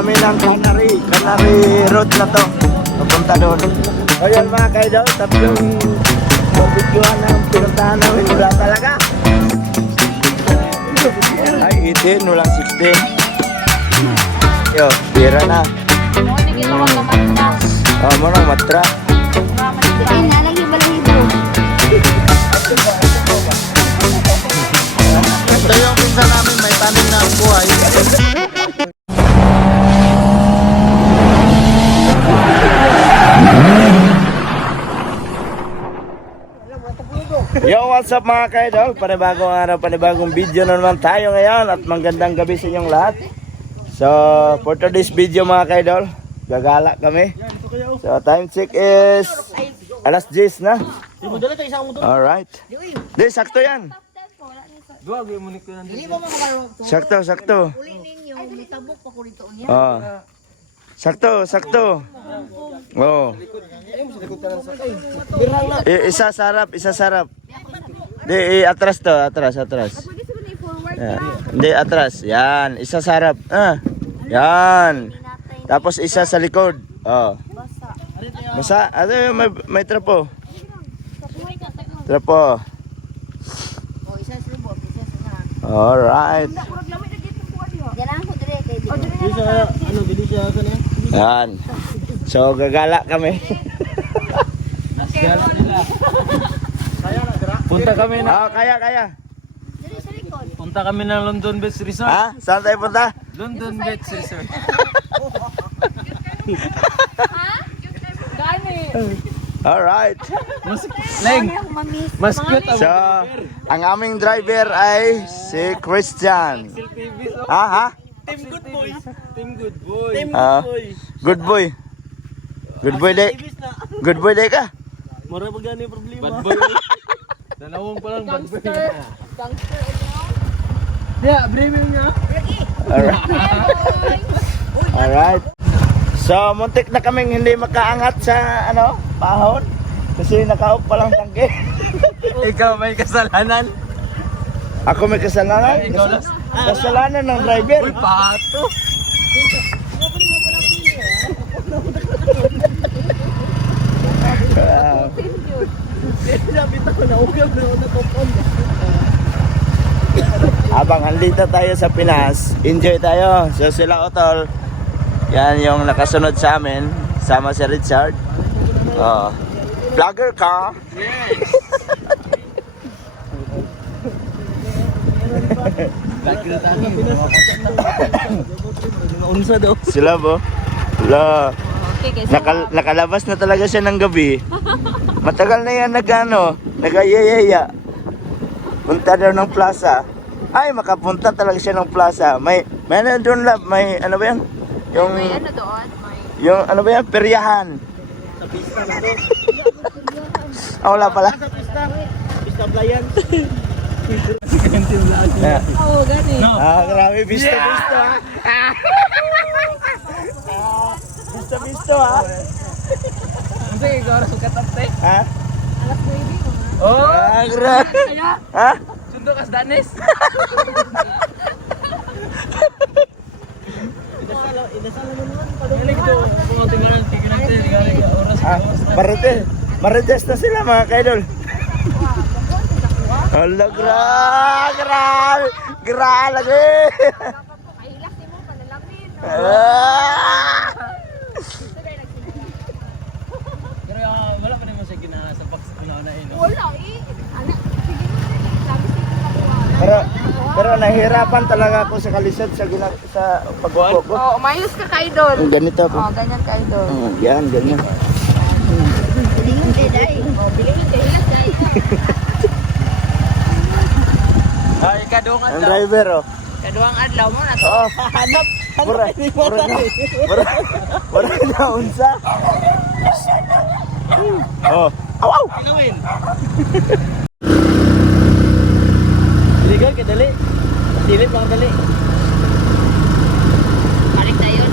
kami ng Canary Road na to. Papunta doon. O yan mga kaidol, tatlong videoan ng pinuntahan namin. Wala talaga. Ay, 18, walang 16. Yo, bira na. Oh, mo nang matra. Ito yung pinsan namin, may tanim na buhay. Yo, what's up mga kaidol? Panibagong araw, panibagong video na naman tayo ngayon. At magandang gabi sa inyong lahat. So, for today's video mga kaidol, gagala kami. So, time check is alas 10 na. Alright. Di, sakto yan. Sakto, sakto. Oh. Sakto, sakto. Oh. Isa sarap, isa sarap. Di, atras to, atras. Hindi, atras. Yan, isa sarap. Yan. Tapos isa sa likod. Oh. Basa. Ano yung may trapo? Trapo. Alright. Yan. So, gagala kami. Punta kami na. Kaya. Punta kami ng London Beach Resort. Ha? Saan tayo punta? London Beach Resort. Alright. Mas cute ang So, ang aming driver ay si Christian. Ha? Team Good Boy. Team Good Boy. Good boy. Good boy day. Good boy day ka? Mara ba gani problema? Bad boy. Dalawang pa lang bad boy. Yeah, premium niya. Alright. So, muntik na kaming hindi makaangat sa pahon. Kasi naka-off pa lang tangke. Ikaw may kasalanan. Ako may kasalanan? Kasalanan ng driver. Uy, pato. Habang andito tayo sa Pinas, enjoy tayo. So sila Otol, yan yung nakasunod sa amin, sama si Richard. Vlogger ka? Unsa daw? Sila bo? Nakalabas na talaga siya ng gabi. Matagal na yan nagayayaya. Punta daw ng plaza. Ay, makapunta talaga siya ng plaza. May ano doon lab? May ano ba yan? Yung, May ano doon? yung ano ba yan? Peryahan. Sa pista na to. Wala pala. Sa pista. Pista Playan. Oo, gani. Grabe, visto. Visto ha. Sige, ikaw rin katapte. Ha? Alas 9 mo nga. Oh! Grabe. Ha? Sundo kas Danes. Inasala mo naman. Pagaling ito. Kung tingnan, tingnan oras. Marites na sila mga kaidol. Hala, grabe lagi. Pahilas ni mo, panalamin. Pero wala pa naman siya sa box pinaunahin. Wala Anak, sige mo. Sabi siya Pero nahihirapan talaga ako sa kalisod sa pagbubuo ko. Oo, umayos ka ka-idol. Ganito po. Oo, ganyan ka-idol. Yan, ganyan. Bilingon kayo, day. Oo, bilingon kayo. Hilas, day. Ay, kaduang Ang driver Kaduang adlaw mo na to. hanap. Wala na unsa. Awaw! Pinawin. Iligan ka dali. Silip lang dali. Balik tayo.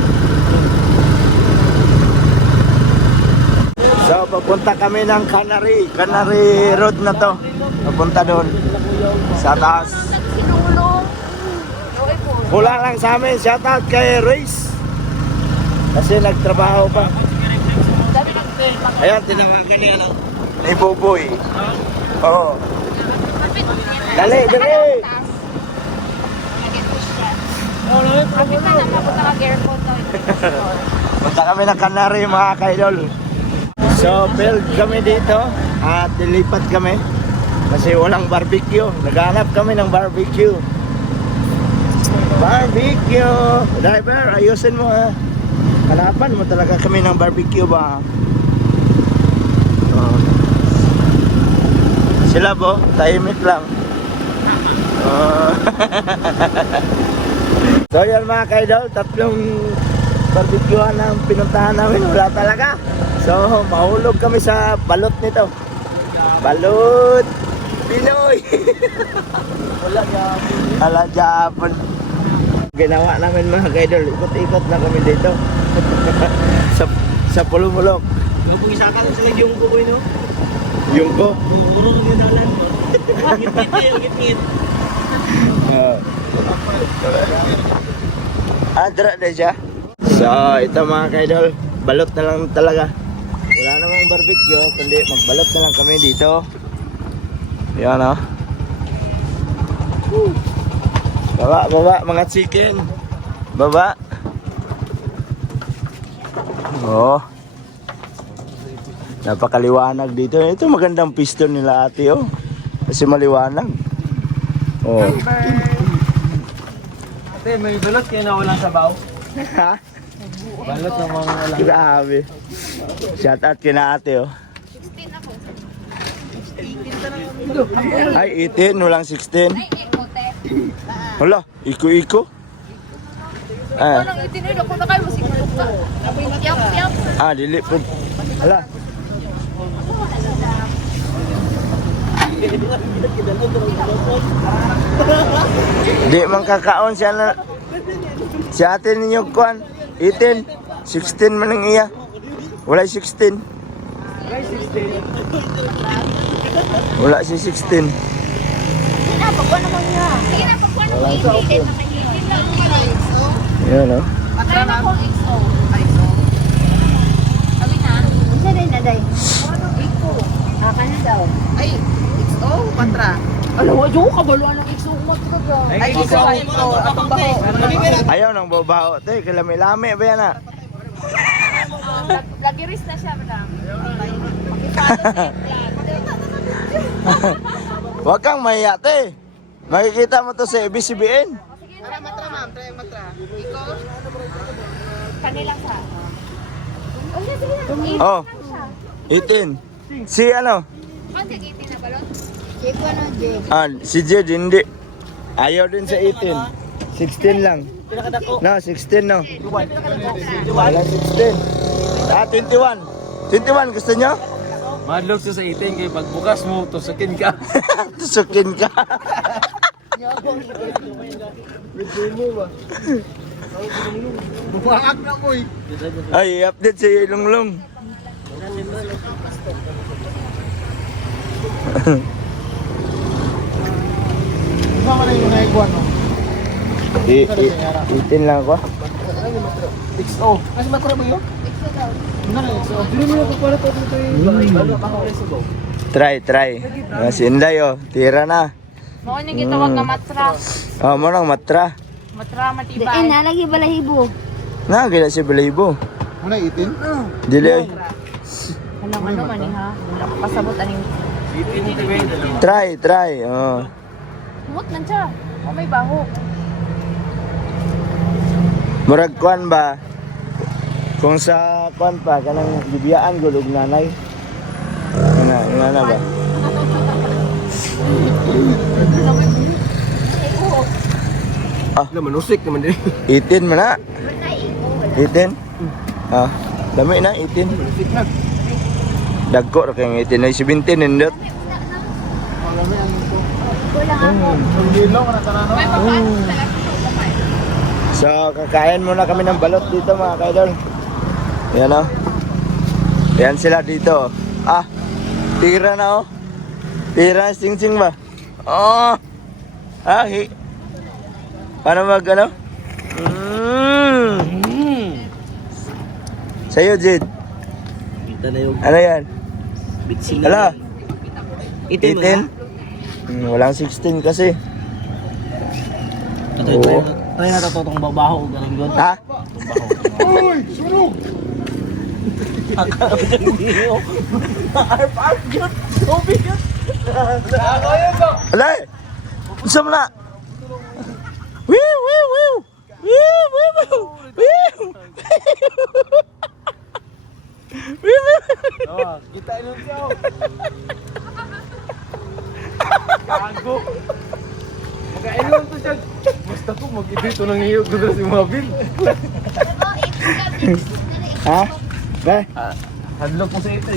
So, papunta kami ng Canary Road na to. Papunta doon. Sa taas. Sinulong. Kulang lang sa amin. Shoutout kay Reis. Kasi nagtrabaho pa. Dami nag-pag. Ayan, tinawagan niya, no? Ni Boboy. Oo. Dali, dali! Kapit na naman punta ka airport. Punta kami ng Canary, mga kaidol. So, build kami dito at dilipat kami kasi walang barbecue. Naghanap kami ng barbecue. Barbecue! Driver, ayusin mo ha. Hanapan mo talaga kami ng barbecue ba? Oh. Sila po, tahimik lang. Oh. So yan mga kaidol, tatlong barbecuehan ang pinuntahan namin, wala talaga. So mahulog kami sa balot nito. Balot Pinoy. Wala Japan. Ginawa namin mga kaidol, ikot-ikot na kami dito. sa pulong-pulong. Kapag isa ka sa yung kuboy, no? Yung ko. Urong din dalan. Ngit-ngit. Adra na siya. So, ito mga kaidol, balot na lang talaga. Wala namang barbecue, kundi magbalot na lang kami dito. Yan o. Baba, baba, mga chicken. Baba. Oh. Napakaliwanag dito. Ito magandang piston nila ate oh. Kasi maliwanag. Oh. Ate, may balot kayo na walang sabaw. Ha? Balot ng mga walang. Grabe. Shout out kina ate oh. 16 ako. Ay, 18, walang 16. Ay, ekote. Hala, iko-iko. Ah, Walang itinilo ko na kayo masigulog ka. Yap. dili po. Hala. Di man kakaon siya na. Si ate ninyo kuan, 18, 16 man ang iya. Wala 16. Wala si 16. Sige na, pagkuha naman niya. Sige na, pagkuha naman niya. Hindi lang naman. Yan oh. Try na kong XO. Sabi na? Isa rin na day. XO. Kakan daw. Ay, XO, patra. Alam mo, yung kabaluan ng XO mo talaga. Ay, XO, atong baho. Ayaw nang babaho, te, kalami-lami ba yan ah? Lagiris na siya, madam. Huwag kang mahiya, te. Makikita mo to sa ABS-CBN. Tara, matra, ma'am. Try, matra. Ikaw? Kanilang sa. Oh, sige na. Oh, 18. Si ano? Kung kagiti na balot? Jeko na, Jeko. Si Jed, hindi. Ayaw din sa 18. 16 lang. No, 16 no. Wala 16. 21. 21, gusto nyo? Madlog siya sa iting kay pagbukas mo, tusukin ka. Tusukin ka. Buwak na mo eh. Ay, update si Lunglong. Mama na yung naikuan, no? 18 lang ako. XO. Kasi matra mo yun? XO daw. Ano na XO? Hindi mo na pagpalit ako dito yung ano, ako rin sabaw. Try. Si Inday oh, tira na. Mao ni gitawag nga matra. Oh, mo nang matra. Matra matibay. Nalagi balahibo. Na, gila si Balibo. Muna 18? Dili ay. Ano man ni ha? Wala ko pasabot aning. Iting mo tayo. Try. Oh. Humot man siya. O may baho. Murag kwan ba? Kung sa kwan pa, kanang bibiyaan gulog nanay. Ina ba? Naman usik naman din. 18 man na. 18? Ah, dami na 18. Dagko ra kay 18 ay 17 nindot. Ang gilaw ka na tarano. May papan. So, kakain muna kami ng balot dito mga kaidol. Yan o. Yan sila dito. Ah, tira na o. Tira na sing-sing ba? Oh. Ah, Paano mag ano? Sa'yo, Jid. Ito na yung Ano yan? bitsin Hala, Itim 18? Walang 16 kasi. Oo. Try na tatotong babaho. Ganun doon. Ha? Uy! Sunog! Akala ko dyan hindi mo. Arp-arp yun. Tubig yun. Alay! Gusto mo na? Wiw! Wiw! Wiw! Wiw! Wiw! Wiw! Wiw! Oh, kita nun siya. Gago. Magkainom to siya. Basta ko mag-ibito ng iyo doon si Mabin. Ha? Ba? Hadlok mo sa ito.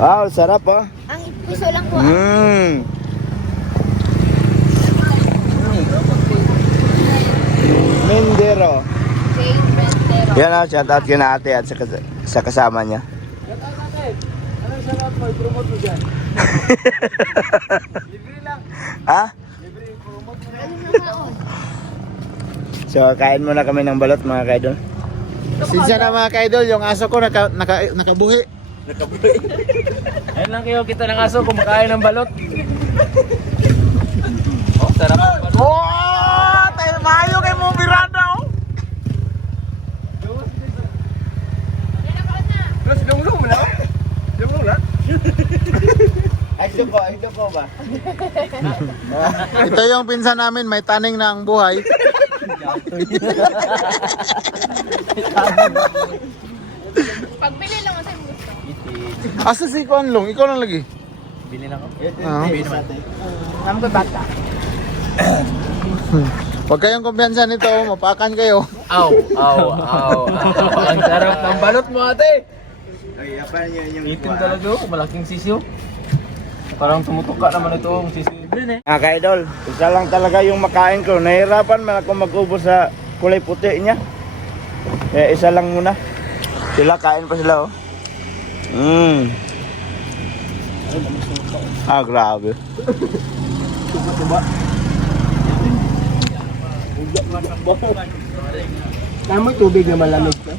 Wow, sarap oh. Ang puso lang po. Mindero. Jane Mentero. Yan oh, shout out kina ate at sa kasama niya. Anong sarap mo? I-promote mo dyan. Libre lang. Ha? Libre, i-promote mo. Ganun lang haon. So, kain muna kami ng balot mga kaidol. Sinsya na mga kaidol, yung aso ko nakabuhi. Ayun lang kayo, kita ng aso kumakain ng balot. Oh, sarap ng balot. Oh! Tayo mayo kay mong birada oh! Terus dong-dong mo na? Dong-dong na? Ay, ko ba? Ito yung pinsan namin, may taning na ang buhay. Pagbili lang ako sa gusto. Asa si Kuanlong? Ikaw lang lagi. Bili lang ako. Ah. Ang bata. Huwag kayong kumpiyansa nito, mapakan kayo. Aw, aw, aw, aw. Ang sarap ng balot mo ate. Ay, apa niyo yung Itim talaga oh, malaking sisiyo. Parang tumutuka naman ito ang sisiyo din eh. Mga kaidol, isa lang talaga yung makain ko. Nahirapan man ako mag-ubos sa kulay puti niya. Kaya isa lang muna. Sila, kain pa sila oh. Ah, grabe. Namoy tubig na malamig ka.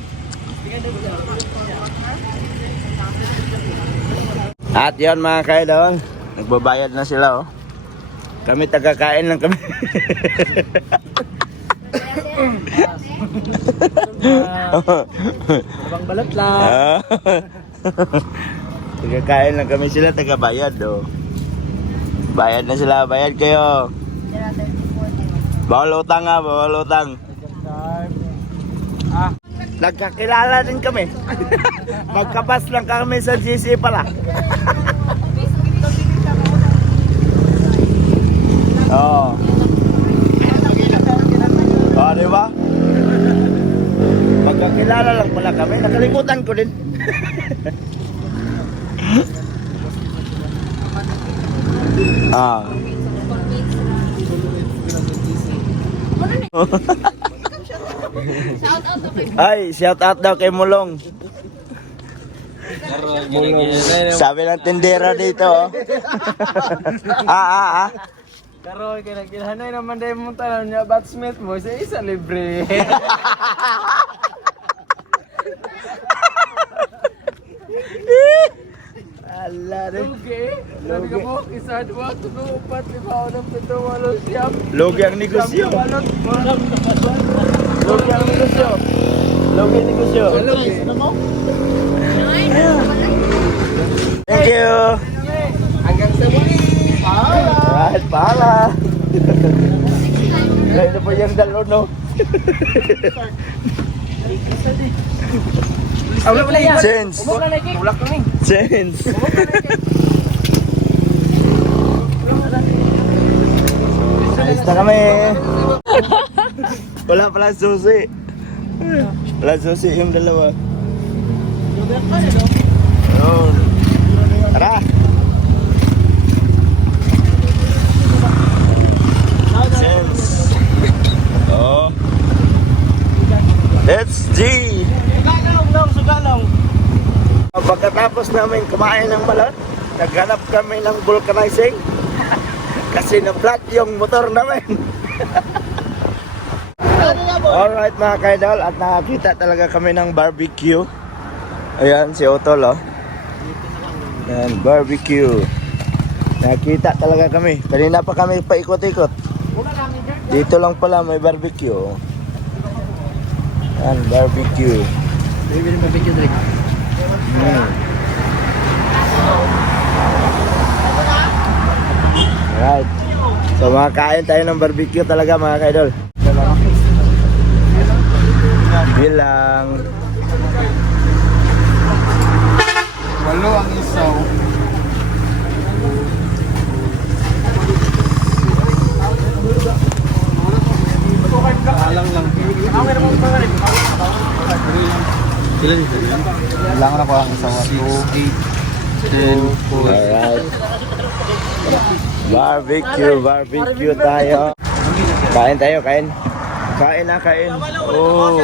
At yun mga kaidol, nagbabayad na sila oh. Kami tagakain lang kami. Abang balot lang. Ah. Tagakain lang kami sila, tagabayad oh. Bayad na sila, bayad kayo. Bawal utang nga, bawal utang. Nagkakilala din kami. Magkapas lang kami sa GC pala. Oo. Oh, di ba? Magkakilala lang pala kami. Nakalimutan ko din. Ah. Shout out to kay Ay, shout out daw kay Mulong. Sabi ng tindera dito oh. Ah. Karoy, kinagilhanay naman dahil mong tanong niya, batsmith mo, isa libre. Ala rin. Lugi? Sabi ka po, isa, dua, tulo, upat, lima, unang, pito, walo, siyam. Logi ang negosyo. Balot, walang, Logi ang negosyo. Logi ang negosyo. Thank you. hanggang sa muli. Right, pala. Kaya na po yung dalo, no? Sense. Tulak kami. Sense. Alis na kami. Wala pala susi. Wala susi yung dalawa. Yun. Tara. Sense. Oh. Let's G. Pagkatapos namin kumain ng balot, naghanap kami ng vulcanizing kasi na-flat yung motor namin. Alright mga kaidol, at nakakita talaga kami ng barbecue. Ayan, si Otol oh. Ayan, barbecue. Nakita talaga kami. Kanina pa kami paikot-ikot. Dito lang pala may barbecue. Ayan, barbecue. Alright. So makakain tayo ng barbecue talaga mga kaidol. Bilang Walo ang isaw. Alang lang. Kailangan ako ang isaw. 10. alright. Barbecue tayo. Kain tayo, kain. Kain na, kain. Oh.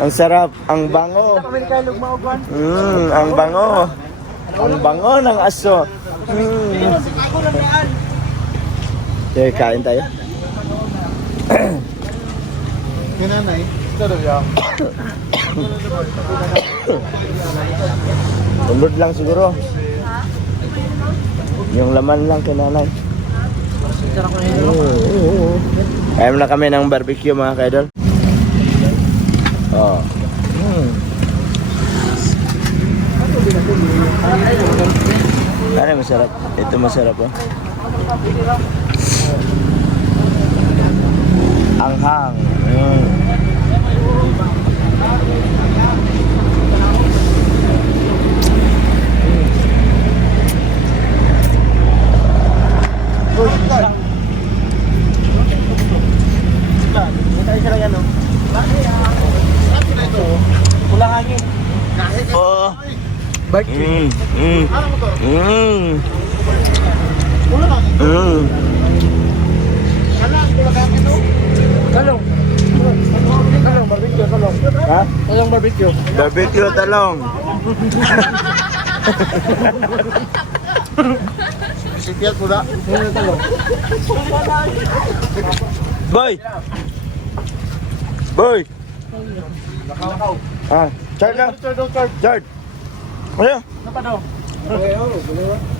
Ang sarap, ang bango. Ang bango. Ang bango ng aso. Okay, kain tayo. Kinanay. Tulod lang siguro. Yung laman lang kinanay. Kaya na kami ng barbecue mga kaidol. Oh. Ano masarap? Ito masarap oh. Anghang. Oh. Ha? Talong barbecue. Barbecue talong. Sipiyat mo na. Boy. Boy. Ah, charge na. Charge. Ayo.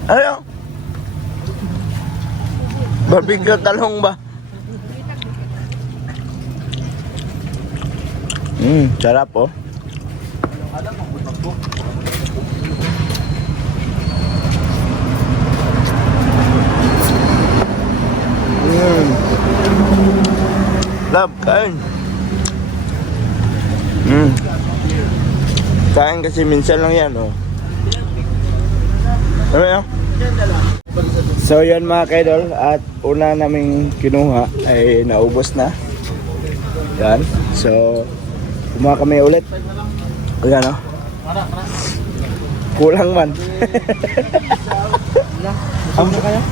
Ayo. Barbecue talong ba? Sarap oh. Love, kain. Kain kasi minsan lang yan oh. Ano yan? So yun mga kaidol, at una naming kinuha ay naubos na. Yan. So kumuha kami ulit. Ayan oh. Kulang man.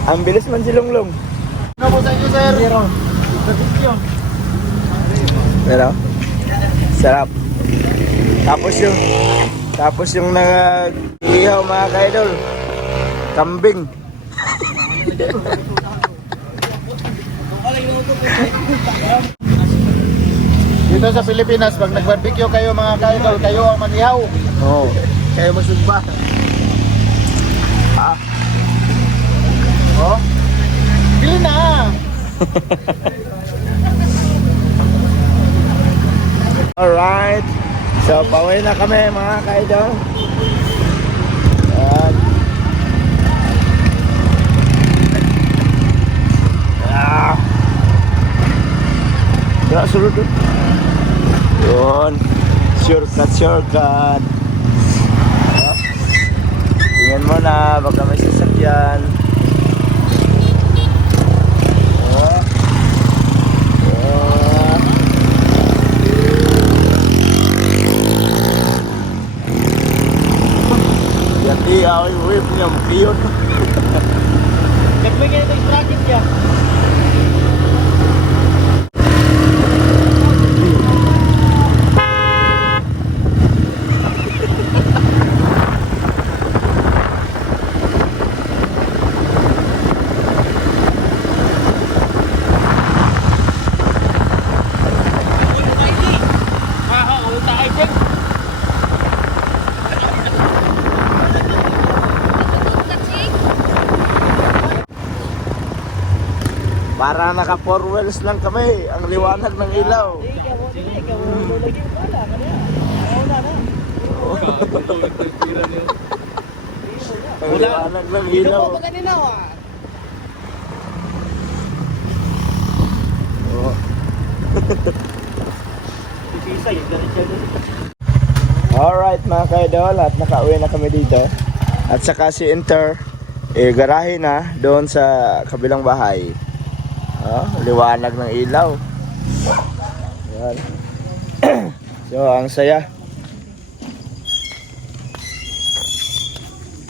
Ang bilis man si Longlong. Ano po sa inyo, sir? Pero sarap. Tapos yung nag-ihaw mga kaidol, kambing. Dito sa Pilipinas, pag nag-barbecue kayo mga kaidol, kayo ang manihaw. Oo. Kayo masugba. Oh? Bili na! Alright. So, pauwi na kami mga kaidol. At sulod doon. Yun. Shortcut. Tingnan mo na, baka may sasakyan. Jadi awal wave niya makiyot. Nagbigay ito yung bracket niya. Para naka 4 wheels lang kami. Ang liwanag ng ilaw. Ang liwanag ng ilaw. Oo. Alright mga ka-idol, at nakauwi na kami dito. At saka si Inter, garahe na doon sa kabilang bahay. Liwanag ng ilaw. Yan. So, ang saya.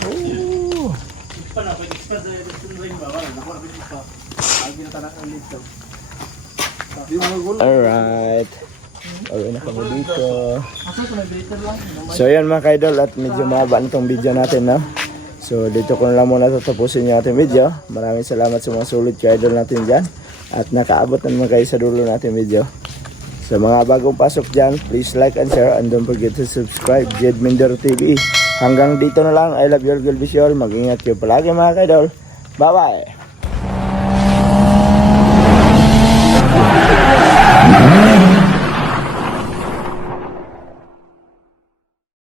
Ooh. Alright. Uwi na kami dito. So yan mga ka-idol, at medyo mahaba na itong video natin, no? So dito ko na lang muna tatapusin yung ating video. Maraming salamat sa mga sulit ka-idol natin dyan. At nakaabot na naman kayo sa dulo natin video. Sa mga bagong pasok dyan, please like and share, and don't forget to subscribe, Jed Mindoro TV. Hanggang dito na lang. I love your girl Visual. Mag-ingat kayo palagi mga ka-idol. Bye bye.